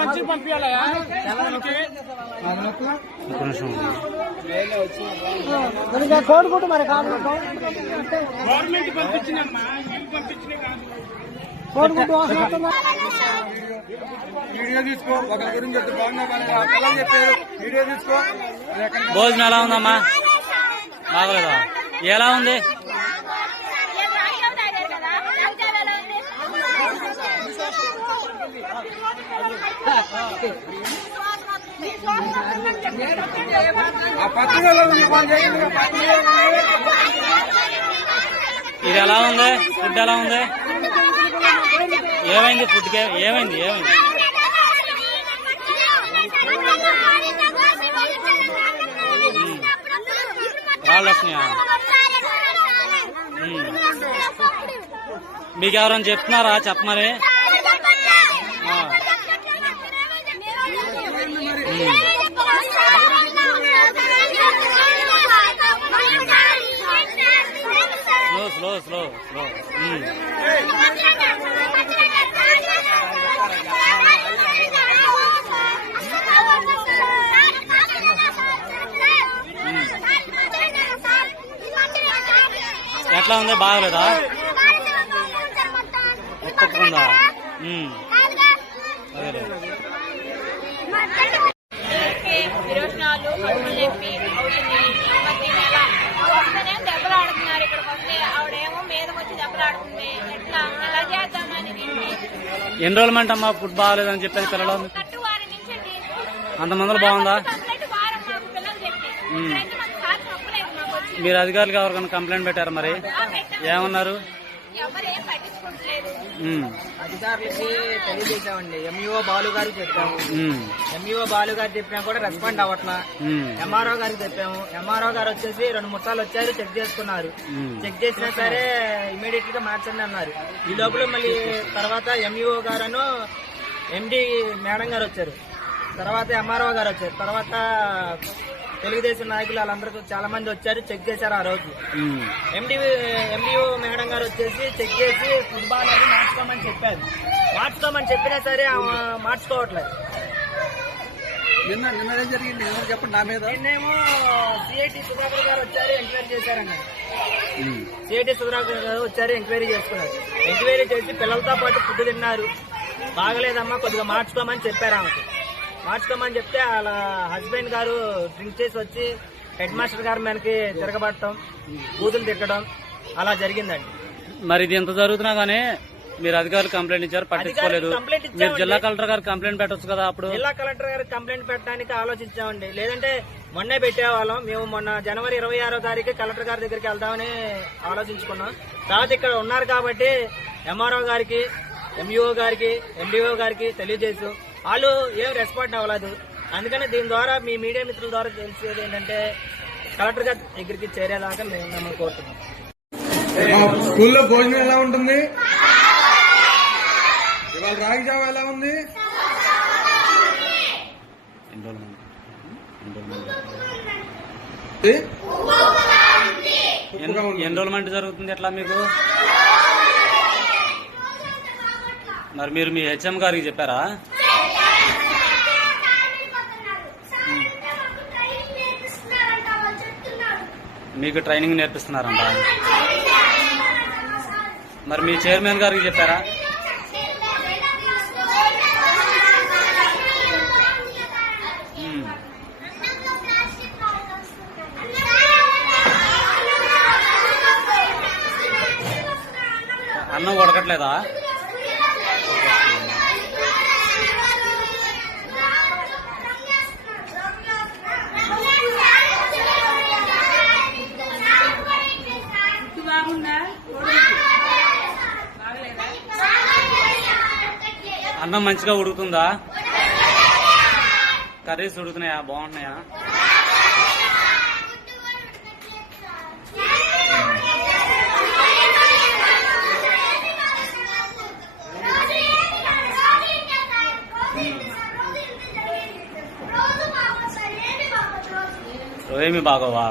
మంచి పంపించాలయా కోడుకుంటు మరి government పంపించినమ్మా కోడుకుంటు video తీసుకో ఒక గురించి చెప్తే బాగున్నా చెప్పారు వీడియో తీసుకో. భోజనం ఎలా ఉందమ్మా? బాగలేదా? ఎలా ఉంది? ఇది ఎలా ఉంది? ఫుడ్ ఎలా ఉంది? ఏమైంది ఫుడ్కి? ఏమైంది? రాళ్ళు వస్తున్నాయా? మీకు ఎవరైనా చెప్తున్నారా చెప్పమని? స్లో ఎట్లా ఉంది? బాగలేదా? ఒప్పుకుందా? అదే విరోచనాలు కడుపులు చెప్పి అవుతున్నాయి. ప్రతి నెల వస్తేనే దెబ్బలు ఆడుతున్నారు. ఇక్కడికి వస్తే ఆవిడేమో మీద వచ్చి దెబ్బలు ఆడుతుంది. ఎట్లా ఎలా చేద్దామని ఎన్రోల్మెంట్ అమ్మా ఫుడ్ బాగాలేదని చెప్పేది పిల్లలు కట్టు వారి నుంచి అంతమందిలో బాగుందా? వారం మాకు పిల్లలు చెప్పి తప్పలేదు మాకు వచ్చి. మీరు అధికారులకు ఎవరికైనా కంప్లైంట్ పెట్టారు? మరి ఏమన్నారు? ఎవరేం పట్టించుకుంటలేదు. అధికారులకి తెలియజేసామండి. ఎంఈఓ బాలు గారికి చెప్పాము. ఎంఈఓ బాలు గారు చెప్పినా కూడా రెస్పాండ్ అవ్వట్లా. ఎంఆర్ఓ గారికి చెప్పాము. ఎంఆర్ఓ గారు వచ్చేసి 2 ముట్టాలు వచ్చారు, చెక్ చేసుకున్నారు. చెక్ చేసినా సరే ఇమీడియట్ గా మార్చండి అన్నారు. ఈ లోపల మళ్ళీ తర్వాత ఎంఈఓ గారు ఎండి మేడం గారు వచ్చారు. తర్వాత ఎంఆర్ఓ గారు వచ్చారు. తర్వాత తెలుగుదేశం నాయకులు వాళ్ళందరూ చాలా మంది వచ్చారు, చెక్ చేశారు. ఆ రోజు ఎండిఓ మేడం గారు వచ్చేసి చెక్ చేసి ఫుట్బాల్ అని మార్చుకోమని చెప్పారు. మార్చుకోమని చెప్పినా సరే మార్చుకోవట్లేదు. నిన్న జరిగింది చెప్పండి నా మీద. నిన్నేమో సిఐటి సుధాకర్ గారు వచ్చారు, ఎంక్వైరీ చేశారన్నారు. సిఐటి సుధాకర్ గారు వచ్చారు, ఎంక్వైరీ చేసుకున్నారు. ఎంక్వైరీ చేసి పిల్లలతో పాటు ఫుడ్ తిన్నారు. బాగలేదమ్మా కొద్దిగా మార్చుకోమని చెప్పారు ఆమెకి. మార్చుకోమని చెప్తే వాళ్ళ హస్బెండ్ గారు డ్రింక్ చేసి వచ్చి హెడ్ మాస్టర్ గారు మనకి తిరగబడటం, బూతులు తిట్టడం అలా జరిగిందండి. మరి ఇది ఎంత జరుగుతున్నా గానీ మీరు అధికారులు కంప్లైంట్ ఇచ్చారు, పట్టించుకోలేదు. మీరు జిల్లా కలెక్టర్ గారు కంప్లైంట్ పెట్టొచ్చు కదా? అప్పుడు జిల్లా కలెక్టర్ గారు కంప్లైంట్ పెట్టడానికి ఆలోచించామండి. లేదంటే మొన్నే పెట్టేవాళ్ళం. మేము మొన్న జనవరి 26వ తారీఖు కలెక్టర్ గారి దగ్గరికి వెళ్దామని ఆలోచించుకున్నాం. తర్వాత ఇక్కడ ఉన్నారు కాబట్టి ఎంఆర్ఓ గారికి, ఎంఈఓ గారికి, ఎండిఓ గారికి తెలియజేసు వాళ్ళు ఏం రెస్పాండ్ అవ్వలేదు. అందుకని దీని ద్వారా మీ మీడియా మిత్రుల ద్వారా తెలిసేది ఏంటంటే కలెక్టర్ గారి దగ్గరికి చేరేదాకా మేము కోరుతున్నాం. స్కూల్లో భోజనం ఎలా ఉంటుంది? ఇవాళ రాగి జావ ఎలా ఉంది? ఎన్రోల్మెంట్ జరుగుతుంది ఎట్లా మీకు? మరి మీరు మీ హెచ్ఎం గారికి చెప్పారా? మీకు ట్రైనింగ్ నేర్పిస్తున్నారంట. మరి మీ చైర్మన్ గారికి చెప్పారా? అన్నం ఉడకట్లేదా? అన్నం మంచిగా ఉడుకుతుందా? కర్రీస్ ఉడుకుతున్నాయా? బాగున్నాయా? ఏమి బాగోవా?